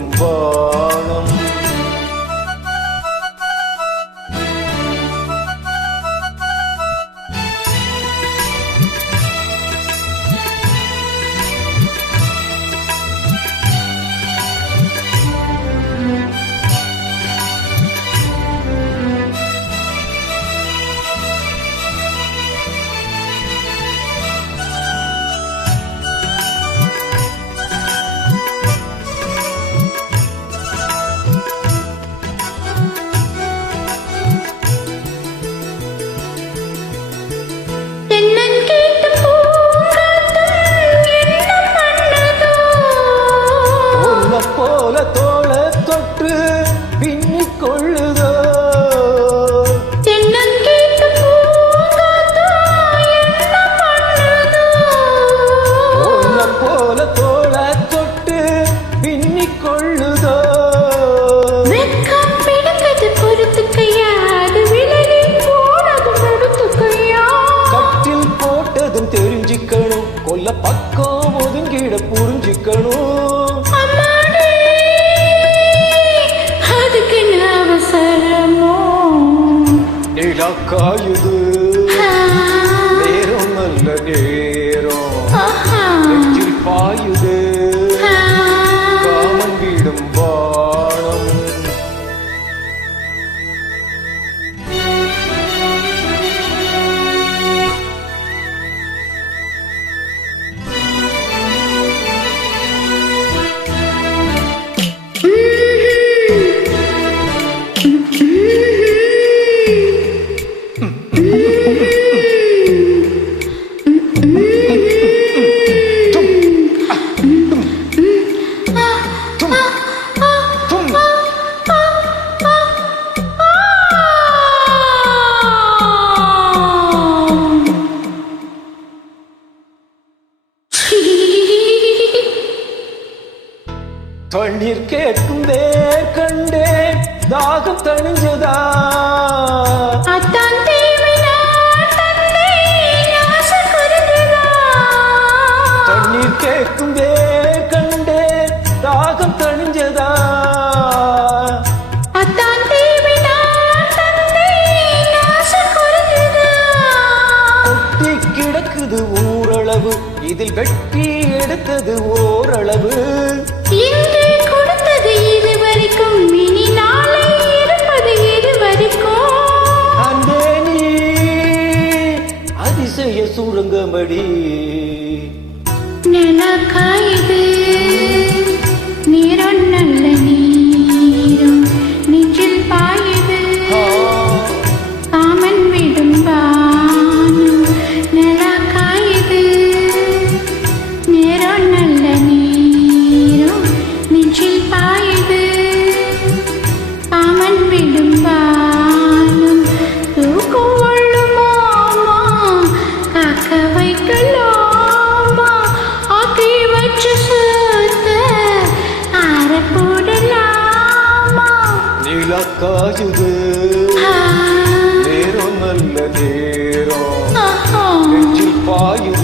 விடும் வானம். போல தோள தொட்டு பின்னிக் கொள்ளுதோ போல தோள தொட்டு பின்னிக் கொள்ளுதோ கட்டில் போட்டதும் தெரிஞ்சுக்கணும் கொல்ல பக்கம் ஒதுங்கிட புரிஞ்சுக்கணும். காயுது நேரம் நல்ல நேரம் நெஞ்சில் பாயுது காமன் வீடும் வானம். தண்ணீர் கேட்கும் கண்டேன் தாகம் தணிஞ்சதா தண்ணீர் கேட்கும் கண்டேன் தாகம் தணிஞ்சதா ஒட்டி கிடக்குது ஊரளவு இதில் வெட்டி எடுத்தது ஓரளவு. அதிசய சுரங்கமடி நிலக்காயுது நீரம் நல்ல நீரம் நெஞ்சில் பாயுது காமன் விடும் வானம். நிலக்காயுது நீரம் நல்ல நீரம் நெஞ்சில் பாயுது காமன் விடும் வானம். தூக்கம் காயுது நேரம் நல்ல நேரம் நெஞ்சில் பாயுது